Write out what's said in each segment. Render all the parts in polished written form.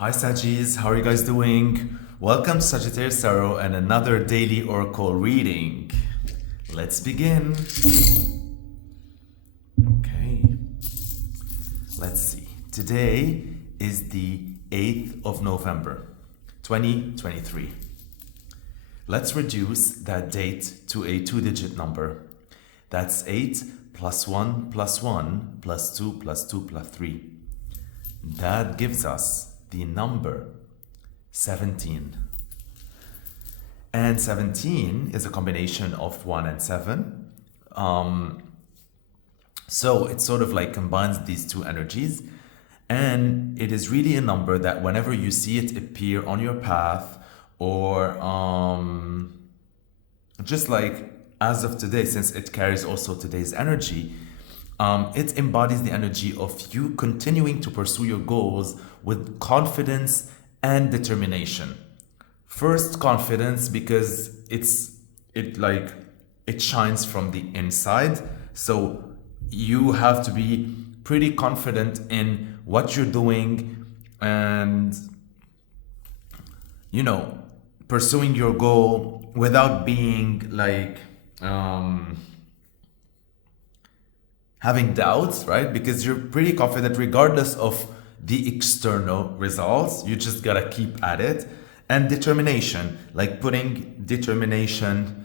Hi Saggies, how are you guys doing? Welcome to Sagittarius Tarot and another daily oracle reading. Let's begin. Okay, let's see. Today is the 8th of November, 2023. Let's reduce that date to a two-digit number. That's 8 plus 1 plus 1 plus 2 plus 2 plus 3. That gives us the number 17. And 17 is a combination of 1 and 7. So it sort of like combines these two energies. And it is really a number that whenever you see it appear on your path, or just like as of today, since it carries also today's energy, it embodies the energy of you continuing to pursue your goals with confidence and determination. First, confidence, because it shines from the inside. So you have to be pretty confident in what you're doing and, pursuing your goal without being like, having doubts, right? Because you're pretty confident regardless of the external results. You just gotta keep at it. And determination, like putting determination,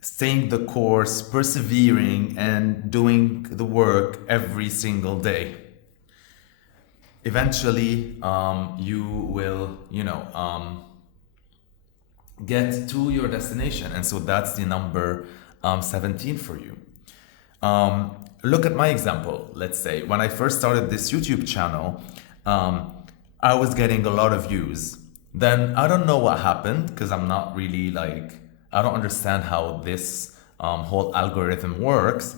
staying the course, persevering, and doing the work every single day. Eventually, you will, get to your destination. And so that's the number 17 for you. Look at my example. Let's say when I first started this YouTube channel, I was getting a lot of views. Then I don't know what happened, because I'm not really I don't understand how this whole algorithm works.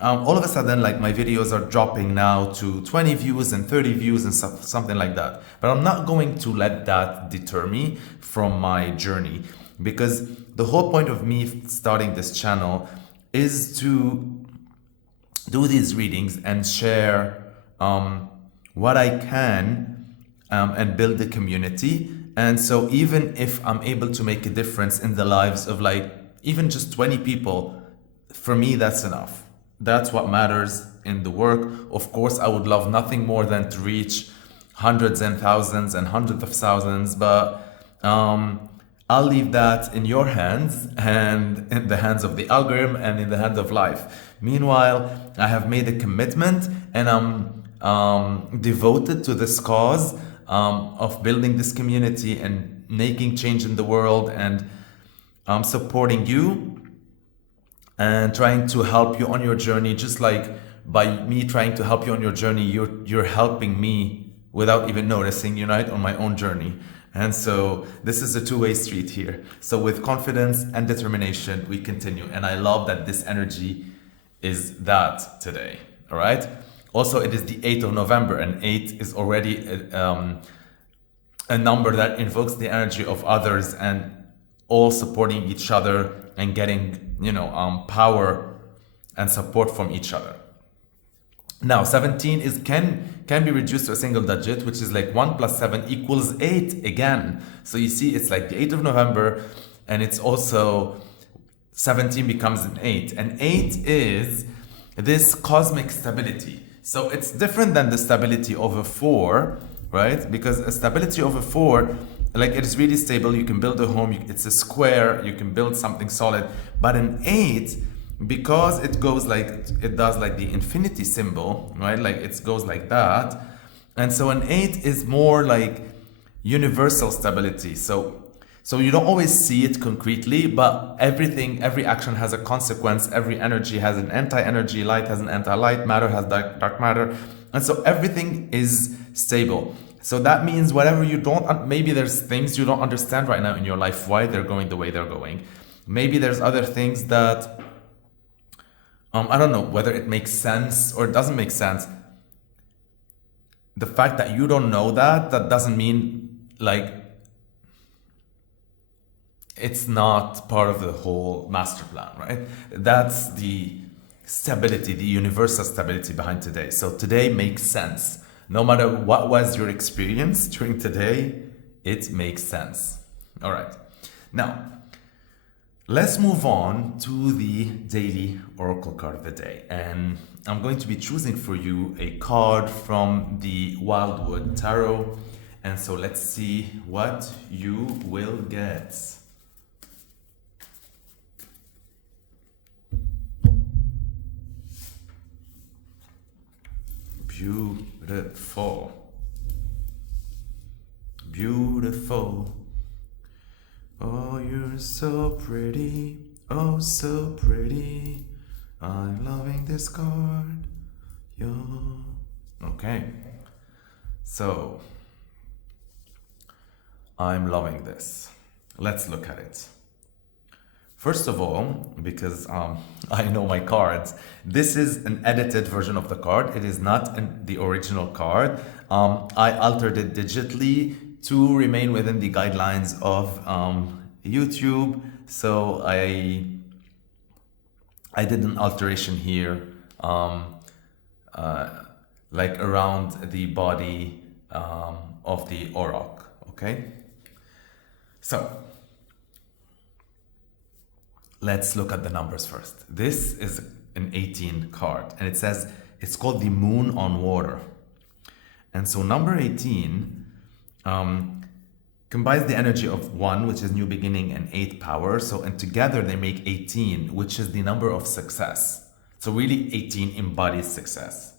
All of a sudden, my videos are dropping now to 20 views and 30 views and something like that. But I'm not going to let that deter me from my journey, because the whole point of me starting this channel is to do these readings and share what I can and build a community. And so even if I'm able to make a difference in the lives of even just 20 people, for me, that's enough. That's what matters in the work. Of course, I would love nothing more than to reach hundreds and thousands and hundreds of thousands, but I'll leave that in your hands and in the hands of the algorithm and in the hands of life. Meanwhile, I have made a commitment and I'm devoted to this cause of building this community and making change in the world, and supporting you and trying to help you on your journey. Just like by me trying to help you on your journey, you're helping me without even noticing, on my own journey. And so this is a two-way street here. So with confidence and determination, we continue. And I love that this energy is that today. All right. Also, it is the 8th of November, and 8 is already a number that invokes the energy of others and all supporting each other and getting, power and support from each other. Now, 17 can be reduced to a single digit, which is 1 plus 7 equals 8 again. So you see, it's the 8th of November, and it's also 17 becomes an 8. And 8 is this cosmic stability. So it's different than the stability of a 4, right? Because a stability of a 4, it is really stable. You can build a home. It's a square. You can build something solid. But an 8, because it goes it does the infinity symbol, right? It goes like that. And so an 8 is more universal stability. So you don't always see it concretely, but every action has a consequence. Every energy has an anti-energy. Light has an anti-light. Matter has dark matter. And so everything is stable. So that means whatever maybe there's things you don't understand right now in your life, why they're going the way they're going. Maybe there's other things that, I don't know whether it makes sense or it doesn't make sense. The fact that you don't know that doesn't mean it's not part of the whole master plan, right? That's the stability, the universal stability behind today. So today makes sense. No matter what was your experience during today, it makes sense. All right. Now, let's move on to the daily oracle card of the day. And I'm going to be choosing for you a card from the Wildwood Tarot. And so let's see what you will get. Beautiful. Beautiful. Oh, you're so pretty. Oh, so pretty. I'm loving this card. Yo. Okay. So, I'm loving this. Let's look at it. First of all, because I know my cards, this is an edited version of the card. It is not the original card. I altered it digitally to remain within the guidelines of YouTube. So I did an alteration here, like around the body of the auroch. Okay. So let's look at the numbers first. This is an 18 card, and it says it's called the Moon on Water. And so number 18 combines the energy of 1, which is new beginning, and 8, power. So, and together they make 18, which is the number of success. So really 18 embodies success.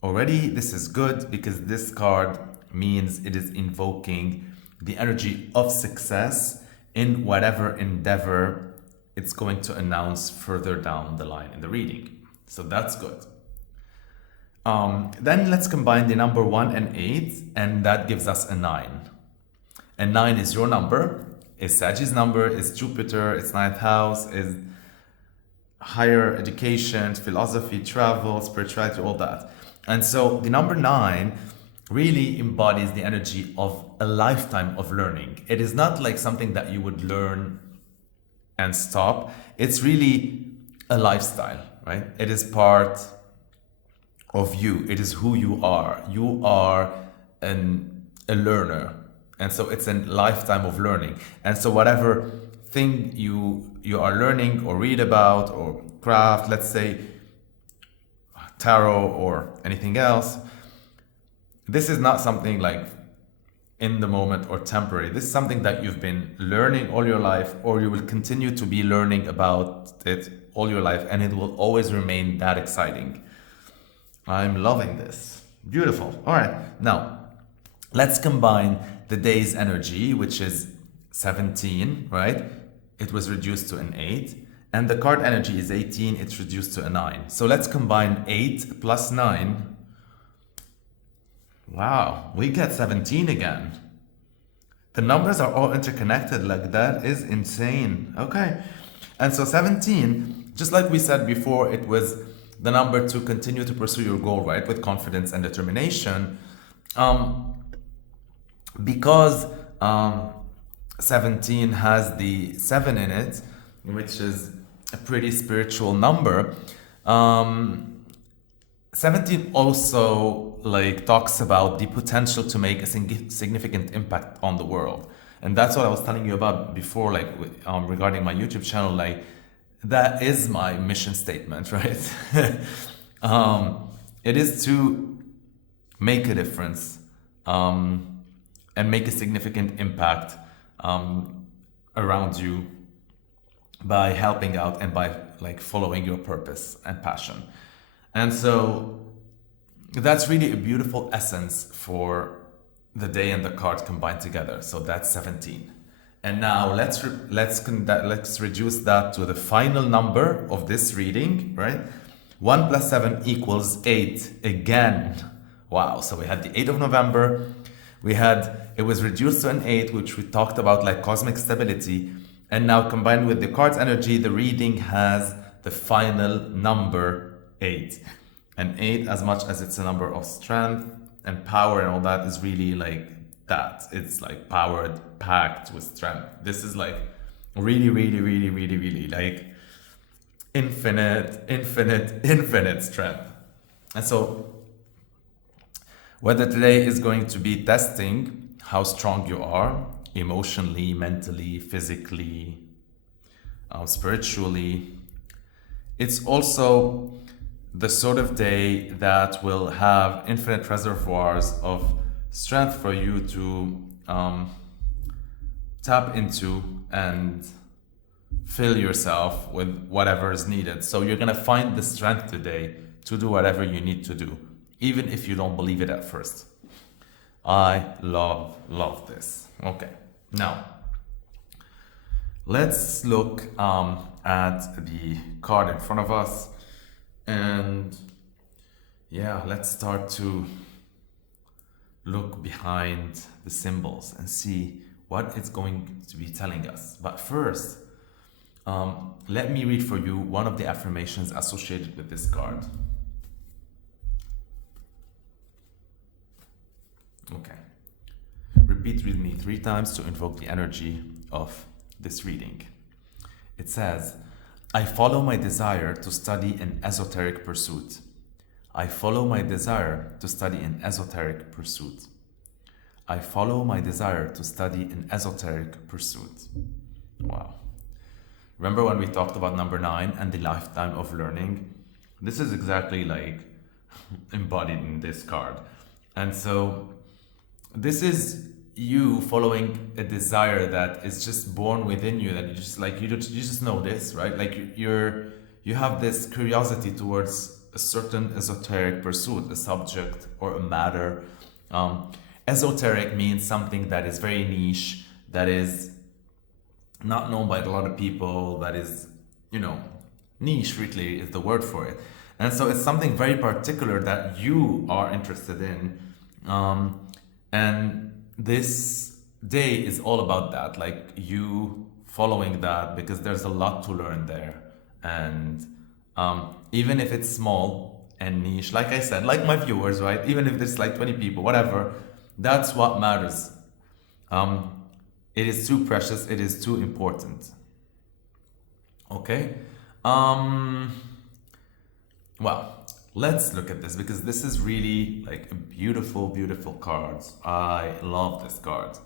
Already this is good because this card means it is invoking the energy of success in whatever endeavor it's going to announce further down the line in the reading. So that's good. Then let's combine the number 1 and 8, and that gives us a 9. And 9 is your number, is Sagittarius number, is Jupiter, it's 9th house, is higher education, philosophy, travel, spirituality, all that. And so the number 9 really embodies the energy of a lifetime of learning. It is not like something that you would learn and stop. It's really a lifestyle, right? It is part of you. It is who you are. You are a learner. And so it's a lifetime of learning. And so whatever thing you are learning or read about or craft, let's say tarot or anything else, this is not something like in the moment or temporary. This is something that you've been learning all your life, or you will continue to be learning about it all your life, and it will always remain that exciting. I'm loving this. Beautiful. All right. Now, let's combine the day's energy, which is 17, right? It was reduced to an 8. And the card energy is 18. It's reduced to a 9. So let's combine 8 plus 9. Wow, we get 17 again. The numbers are all interconnected. Like, that is insane. Okay. And so 17, just like we said before, it was the number to continue to pursue your goal, right? With confidence and determination. Because 17 has the 7 in it, which is a pretty spiritual number. 17 also like talks about the potential to make a significant impact on the world. And that's what I was telling you about before, like regarding my YouTube channel. Like, that is my mission statement, right? It is to make a difference and make a significant impact around you by helping out and by like following your purpose and passion. And so that's really a beautiful essence for the day and the card combined together. So that's 17. And now let's reduce that to the final number of this reading, right? 1 plus 7 equals 8 again. Wow. So we had the 8th of November. It was reduced to an 8, which we talked about, like cosmic stability. And now combined with the card's energy, the reading has the final number 8. And 8, as much as it's a number of strength and power and all that, is really like that. It's like powered, packed with strength. This is like really, really, really, really, really like infinite strength. And so Whether today is going to be testing how strong you are emotionally, mentally, physically, spiritually. It's also the sort of day that will have infinite reservoirs of strength for you to tap into and fill yourself with whatever is needed. So you're gonna find the strength today to do whatever you need to do, even if you don't believe it at first. I love this. Okay, now let's look at the card in front of us, and yeah, let's start to look behind the symbols and see what it's going to be telling us. But first, let me read for you one of the affirmations associated with this card. Okay. Repeat with me 3 times to invoke the energy of this reading. It says, I follow my desire to study an esoteric pursuit. I follow my desire to study an esoteric pursuit. I follow my desire to study an esoteric pursuit. Wow. Remember when we talked about number 9 and the lifetime of learning? This is exactly like embodied in this card. And so this is you following a desire that is just born within you, that you just like, you just know this, right? Like you have this curiosity towards a certain esoteric pursuit, a subject or a matter. Esoteric means something that is very niche, that is not known by a lot of people, that is, you know, niche really is the word for it. And so it's something very particular that you are interested in. And this day is all about that, like you following that, because there's a lot to learn there. And even if it's small and niche, like I said, like my viewers, right? Even if there's like 20 people, whatever, that's what matters. It is too precious, it is too important. Okay? Well, let's look at this, because this is really like a beautiful, beautiful card. I love this card.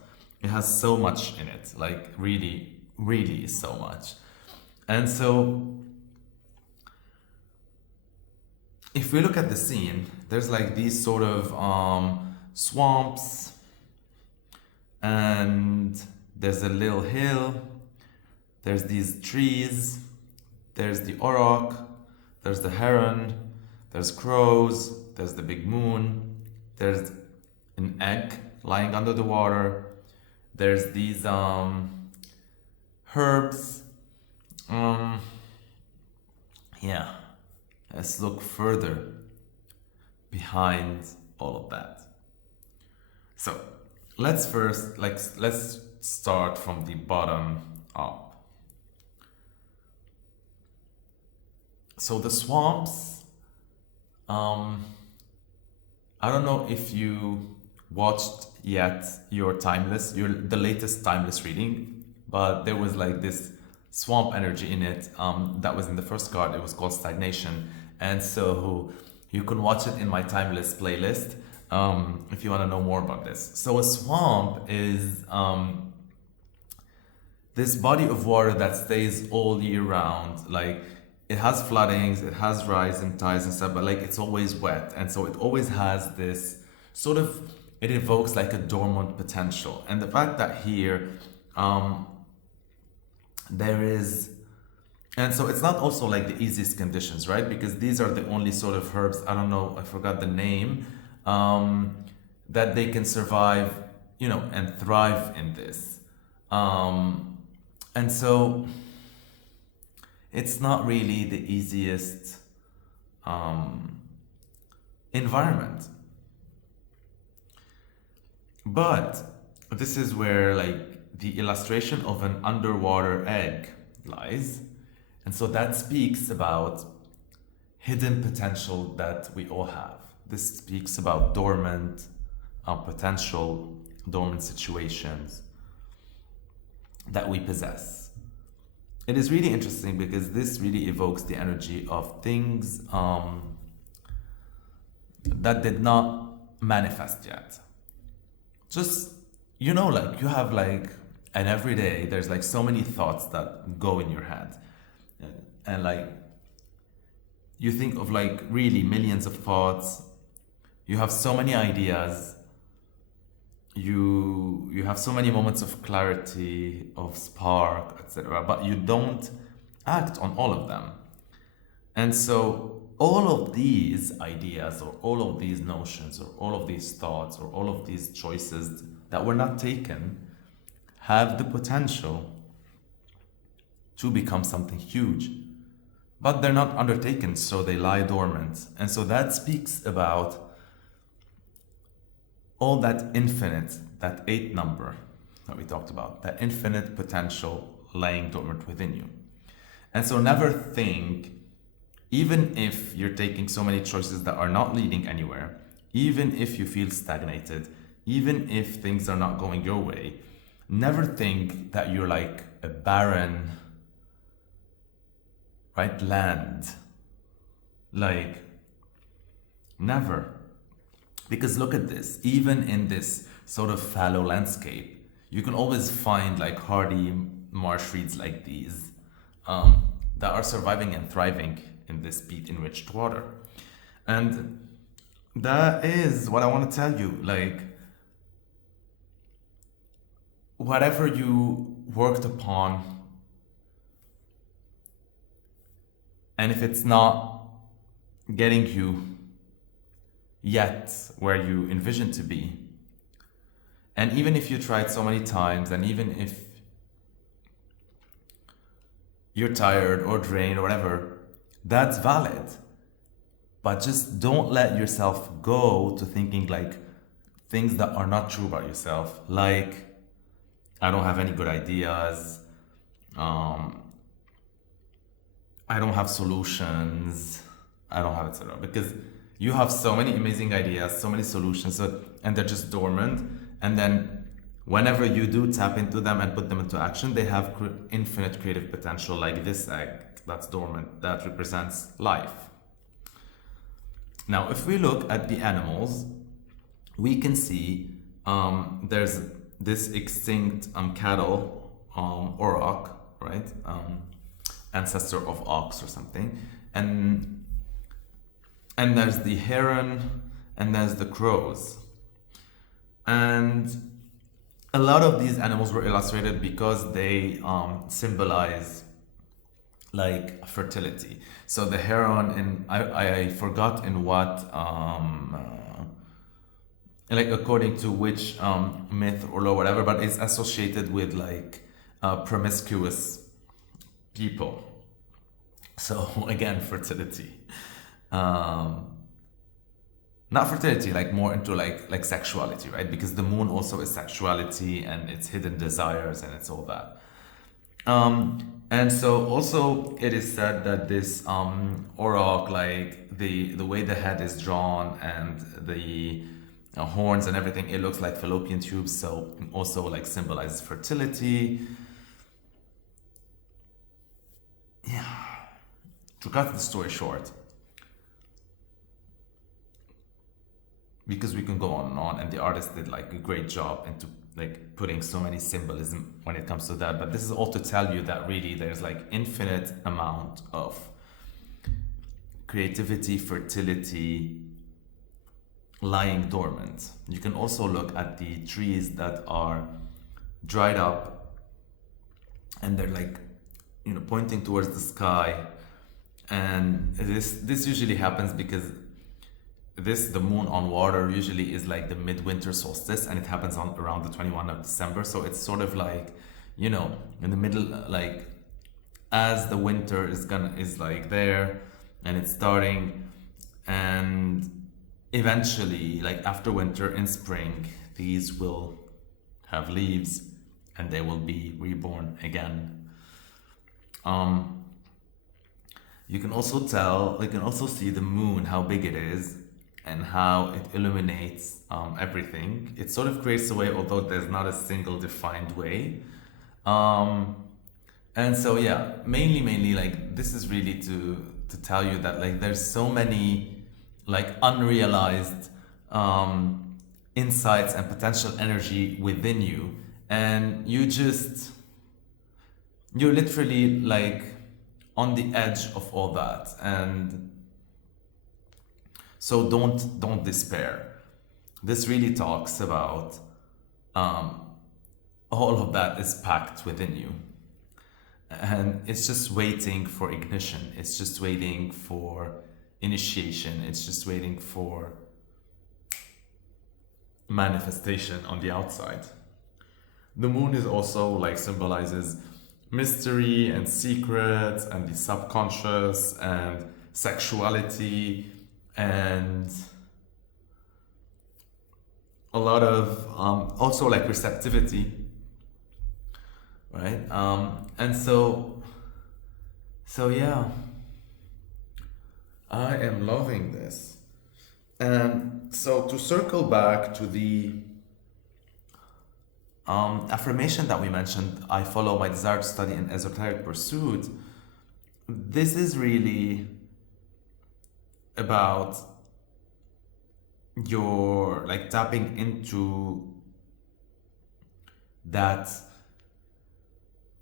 It has so much in it, like really, really so much. And so if we look at the scene, there's like these sort of swamps, and there's a little hill, there's these trees, there's the auroch, there's the heron, there's crows, there's the big moon, there's an egg lying under the water, there's these herbs. Yeah, let's look further behind all of that. So let's first, let's start from the bottom up. So the swamps, I don't know if you watched yet the latest Timeless reading, but there was like this swamp energy in it that was in the first card. It was called Stagnation, and so you can watch it in my Timeless playlist if you want to know more about this. So a swamp is this body of water that stays all year round. Like, it has floodings, it has rising tides and stuff, but like it's always wet, and so it always has this sort of, it evokes like a dormant potential. And the fact that here there is, and so it's not also like the easiest conditions, right? Because these are the only sort of herbs, I don't know, I forgot the name, that they can survive, you know, and thrive in this. And so it's not really the easiest environment. But this is where like the illustration of an underwater egg lies. And so that speaks about hidden potential that we all have. This speaks about dormant potential, dormant situations that we possess. It is really interesting because this really evokes the energy of things that did not manifest yet. Just, you know, like you have like, and every day there's like so many thoughts that go in your head. And like, you think of like really millions of thoughts. You have so many ideas. You have so many moments of clarity, of spark, etc. But you don't act on all of them. And so all of these ideas or all of these notions or all of these thoughts or all of these choices that were not taken have the potential to become something huge, but they're not undertaken, so they lie dormant. And so that speaks about all that infinite, that 8 number that we talked about, that infinite potential lying dormant within you. And so never think, even if you're taking so many choices that are not leading anywhere, even if you feel stagnated, even if things are not going your way, never think that you're like a barren, right, land. Like, never. Because look at this, even in this sort of fallow landscape, you can always find like hardy marsh reeds like these that are surviving and thriving in this peat-enriched water. And that is what I want to tell you. Like, whatever you worked upon, and if it's not getting you yet where you envision to be, and even if you tried so many times, and even if you're tired or drained or whatever, that's valid. But just don't let yourself go to thinking like things that are not true about yourself, like I don't have any good ideas, I don't have solutions, I don't have etc. Because you have so many amazing ideas, so many solutions, and they're just dormant. And then whenever you do tap into them and put them into action, they have infinite creative potential, like this egg that's dormant, that represents life. Now, if we look at the animals, we can see there's this extinct cattle, auroch, right? Ancestor of ox or something. And there's the heron, and there's the crows. And a lot of these animals were illustrated because they symbolize like fertility. So the heron, and I forgot in what, like according to which myth or law, whatever, but it's associated with like promiscuous people. So again, fertility. Not fertility, like more into like sexuality, right? Because the moon also is sexuality and its hidden desires and it's all that. And so also it is said that this auroch, like the way the head is drawn and the horns and everything, it looks like fallopian tubes, so also like symbolizes fertility. Yeah. To cut the story short, because we can go on, and the artist did like a great job into like putting so many symbolism when it comes to that, but this is all to tell you that really there's like infinite amount of creativity, fertility lying dormant. You can also look at the trees that are dried up and they're like, you know, pointing towards the sky. And this usually happens because the moon on water usually is like the midwinter solstice, and it happens on around the 21st of December. So it's sort of like, you know, in the middle, like as the winter is like there and it's starting, and eventually, like after winter in spring, these will have leaves and they will be reborn again. You can also see the moon, how big it is and how it illuminates everything. It sort of creates a way, although there's not a single defined way. And so yeah, mainly like this is really to tell you that like there's so many like unrealized insights and potential energy within you, and you're literally like on the edge of all that. And so don't despair. This really talks about all of that is packed within you, and it's just waiting for ignition. It's just waiting for initiation. It's just waiting for manifestation on the outside. The moon is also like symbolizes mystery and secrets and the subconscious and sexuality and a lot of also like receptivity, right? And so yeah, I am loving this. And so to circle back to the affirmation that we mentioned, I follow my desire to study an esoteric pursuit. This is really about your like tapping into that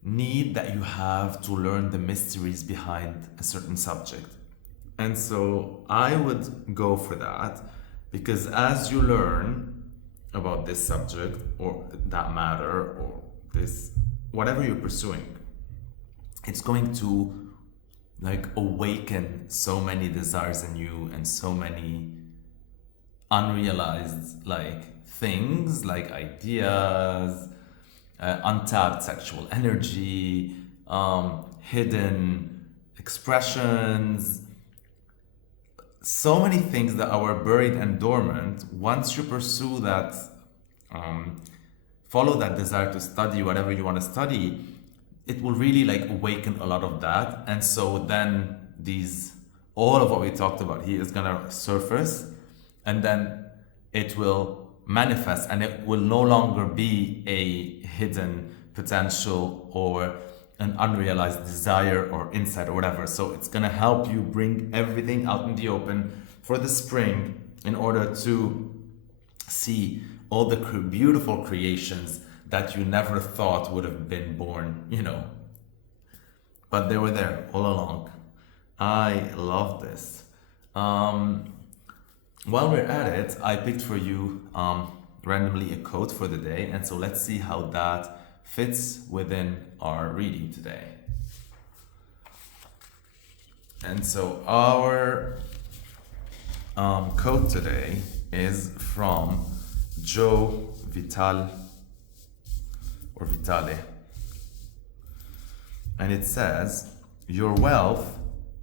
need that you have to learn the mysteries behind a certain subject. And so I would go for that, because as you learn about this subject or that matter or this whatever you're pursuing, it's going to like awaken so many desires in you and so many unrealized like things, like ideas, untapped sexual energy, hidden expressions, so many things that are buried and dormant. Once you pursue that, follow that desire to study whatever you want to study, it will really like awaken a lot of that. And so then all of what we talked about here is gonna surface, and then it will manifest, and it will no longer be a hidden potential or an unrealized desire or insight or whatever. So it's gonna help you bring everything out in the open for the spring, in order to see all the beautiful creations that you never thought would have been born, but they were there all along. I love this. While we're at it, I picked for you randomly a quote for the day, and so let's see how that fits within our reading today. And so our quote today is from Joe Vitale, and it says, "Your wealth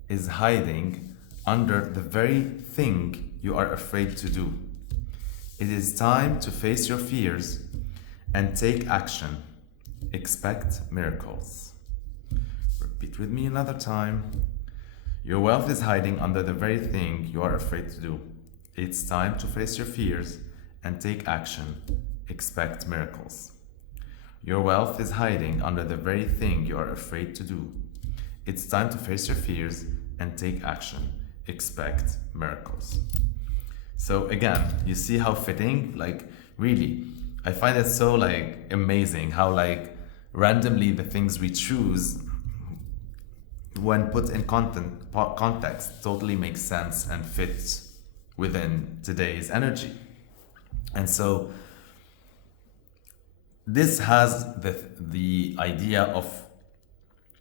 is hiding under the very thing you are afraid to do. It is time to face your fears and take action. Expect miracles." Repeat with me another time. Your wealth is hiding under the very thing you are afraid to do. It's time to face your fears and take action. Expect miracles. Your wealth is hiding under the very thing you are afraid to do. It's time to face your fears and take action. Expect miracles. So again, you see how fitting, like really, I find it so like amazing how like randomly the things we choose, when put in context, totally makes sense and fits within today's energy. And so this has the idea of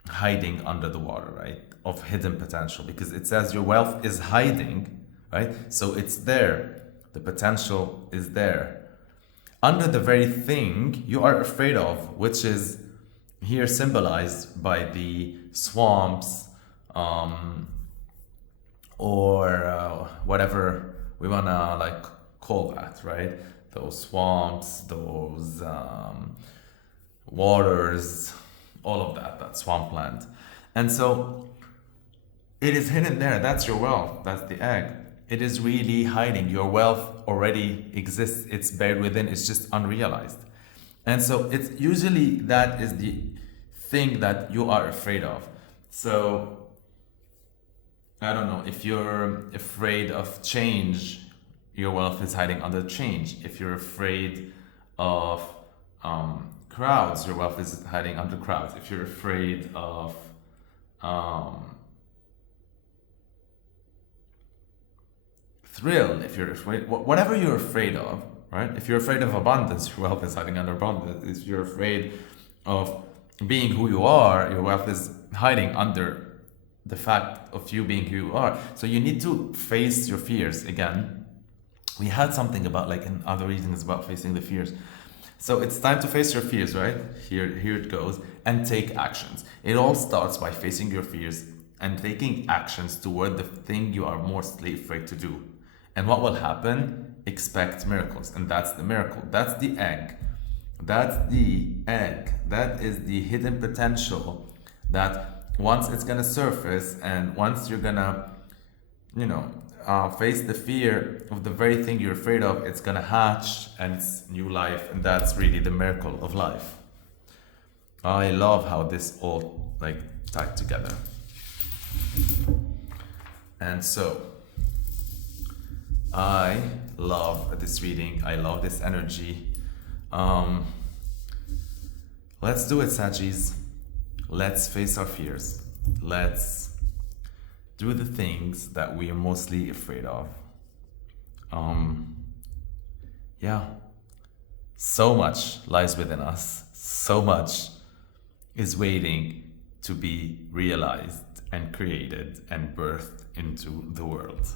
hiding under the water, right? Of hidden potential, because it says your wealth is hiding, right? So it's there. The potential is there under the very thing you are afraid of, which is here symbolized by the swamps, or whatever we wanna like call that, right? Those swamps, those waters, all of that swampland. And so it is hidden there. That's your wealth. That's the egg. It is really hiding. Your wealth already exists. It's buried within. It's just unrealized. And so it's usually that is the thing that you are afraid of. So I don't know, if you're afraid of change, your wealth is hiding under change. If you're afraid of crowds, your wealth is hiding under crowds. If you're afraid of thrill, if you're afraid, whatever you're afraid of, right? If you're afraid of abundance, your wealth is hiding under abundance. If you're afraid of being who you are, your wealth is hiding under the fact of you being who you are. So you need to face your fears. Again, we had something about, like, in other readings about facing the fears. So it's time to face your fears, right? Here it goes. And take actions. It all starts by facing your fears and taking actions toward the thing you are mostly afraid to do. And what will happen? Expect miracles. And that's the miracle. That's the egg. That's the egg. That is the hidden potential that once it's gonna surface, and once you're gonna, face the fear of the very thing you're afraid of, it's gonna hatch and it's new life. And that's really the miracle of life. I love how this all, like, tied together. And so I love this reading. I love this energy. Let's do it, Saggies. Let's face our fears. Let's do the things that we are mostly afraid of. Yeah. So much lies within us. So much is waiting to be realized and created and birthed into the world.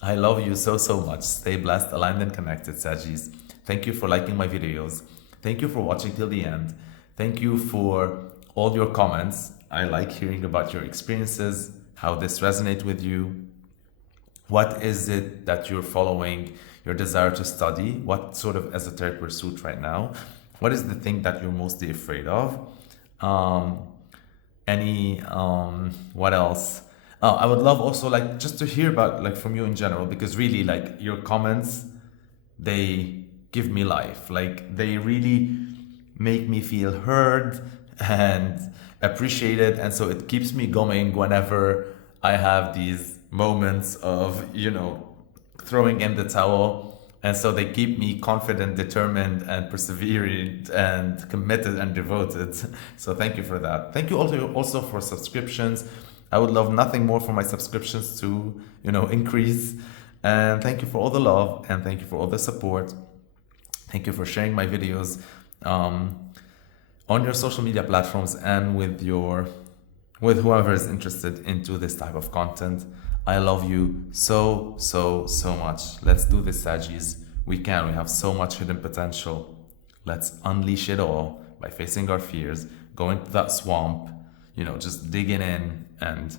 I love you so, so much. Stay blessed, aligned, and connected, Saggies. Thank you for liking my videos. Thank you for watching till the end. Thank you for all your comments. I like hearing about your experiences, how this resonates with you. What is it that you're following, your desire to study? What sort of esoteric pursuit right now? What is the thing that you're mostly afraid of? What else? I would love also, like, just to hear about, like, from you in general, because really, like, your comments, they give me life. Like, they really make me feel heard and appreciated. And so it keeps me going whenever I have these moments of, throwing in the towel. And so they keep me confident, determined, and persevering, and committed and devoted. So thank you for that. Thank you also for subscriptions. I would love nothing more for my subscriptions to, increase. And thank you for all the love, and thank you for all the support. Thank you for sharing my videos on your social media platforms and with whoever is interested into this type of content. I love you so, so, so much. Let's do this, Saggies. We can. We have so much hidden potential. Let's unleash it all by facing our fears, going to that swamp, just digging in and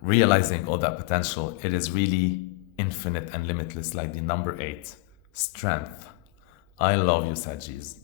realizing all that potential. It is really infinite and limitless, like the number 8, strength. I love you, Saggies.